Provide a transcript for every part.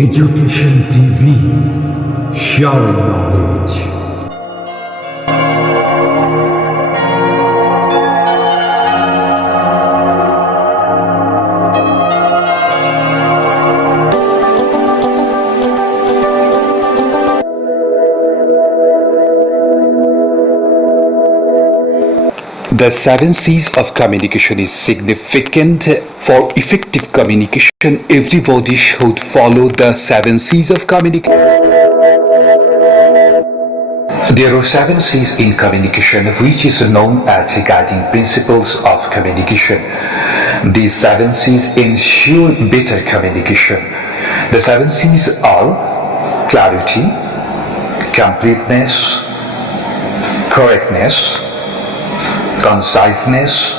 Education TV, sharing knowledge. The seven C's of communication is significant. For effective communication, everybody should follow the seven C's of communication. There are seven C's in communication, which is known as the guiding principles of communication. These seven C's ensure better communication. The seven C's are clarity, completeness, correctness, conciseness,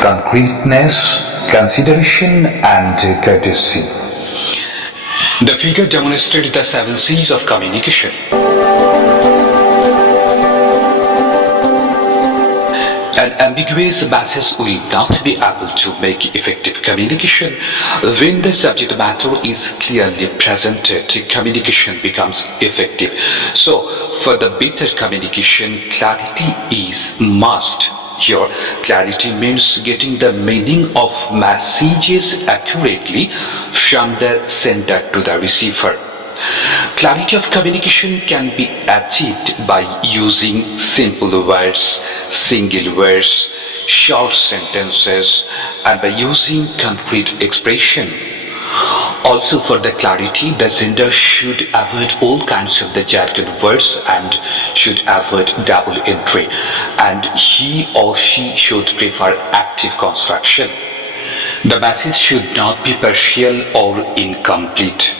concreteness, consideration, and courtesy. The figure demonstrates the seven C's of communication. An ambiguous message will not be able to make effective communication. When the subject matter is clearly presented, communication becomes effective. So, for the better communication, clarity is must. Here, clarity means getting the meaning of messages accurately from the sender to the receiver. Clarity of communication can be achieved by using simple words, single words, short sentences, and by using concrete expression. Also, for the clarity, the sender should avoid all kinds of the jargon words and should avoid double entry, and he or she should prefer active construction. The message should not be partial or incomplete.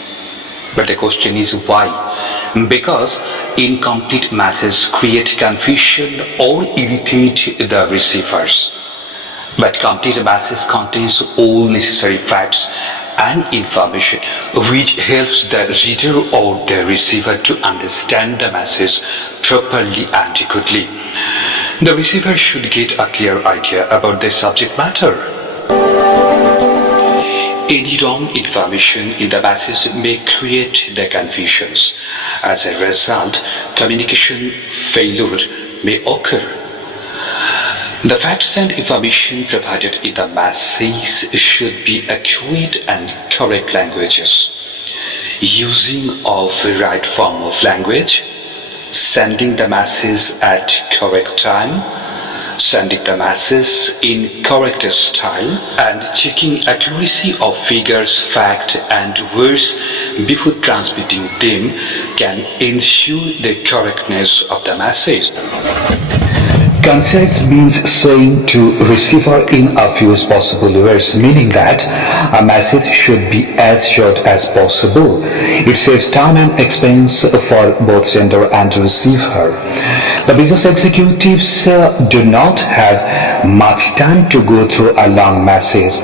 But the question is why? Because incomplete messages create confusion or irritate the receivers. But complete message contains all necessary facts and information which helps the reader or the receiver to understand the message properly and adequately. The receiver should get a clear idea about the subject matter. Any wrong information in the message may create the confusions. As a result, communication failure may occur. The facts and information provided in the message should be accurate and correct languages. Using of the right form of language, sending the message at correct time, sending the message in correct style, and checking accuracy of figures, fact, and words before transmitting them can ensure the correctness of the message. Concise means saying to receiver in a few possible words, meaning that a message should be as short as possible. It saves time and expense for both sender and receiver. The business executives do not have much time to go through a long message,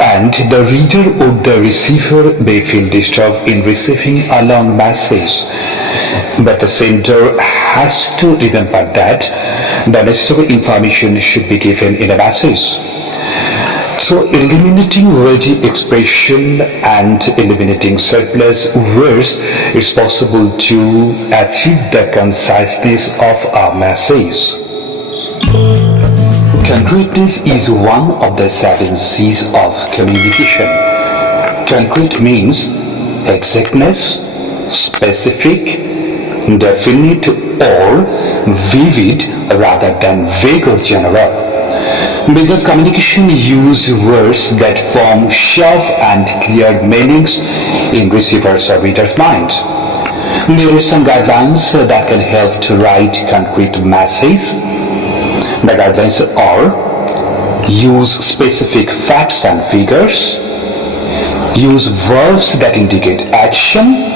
and the reader or the receiver may feel disturbed in receiving a long message. But the sender has to remember that the necessary information should be given in a message. So eliminating ready expression and eliminating surplus words, it's possible to achieve the conciseness of a message. Concreteness is one of the seven C's of communication. Concrete means exactness, specific, definite or vivid rather than vague or general. Because communication uses words that form sharp and clear meanings in receiver's or reader's mind. There are some guidelines that can help to write concrete messages. The guidelines are: use specific facts and figures, use verbs that indicate action,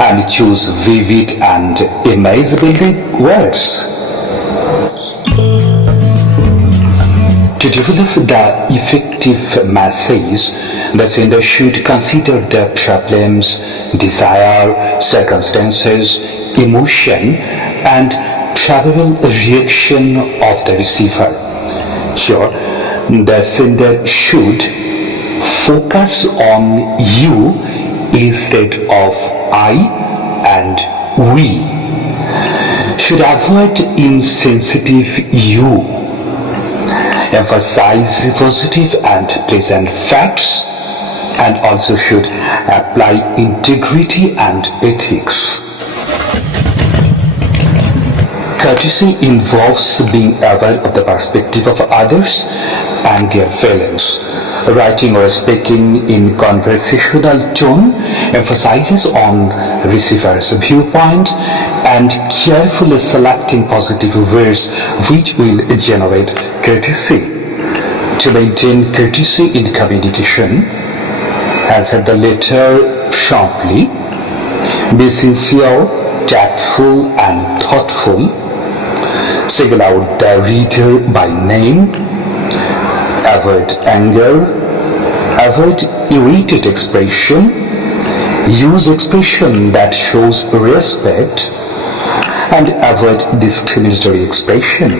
and choose vivid and image-building words. To develop the effective message, the sender should consider the problems, desire, circumstances, emotion, and probable reaction of the receiver. Here, the sender should focus on you instead of I and we. Should avoid insensitive you. Emphasize positive and pleasant facts, and also should apply integrity and ethics. Courtesy involves being aware of the perspective of others and their feelings. Writing or speaking in conversational tone emphasizes on receiver's viewpoint and carefully selecting positive words which will generate courtesy. To maintain courtesy in communication, answer the letter promptly, be sincere, tactful and thoughtful, single out the reader by name, avoid anger, avoid irritated expression, use expression that shows respect, and avoid discriminatory expression.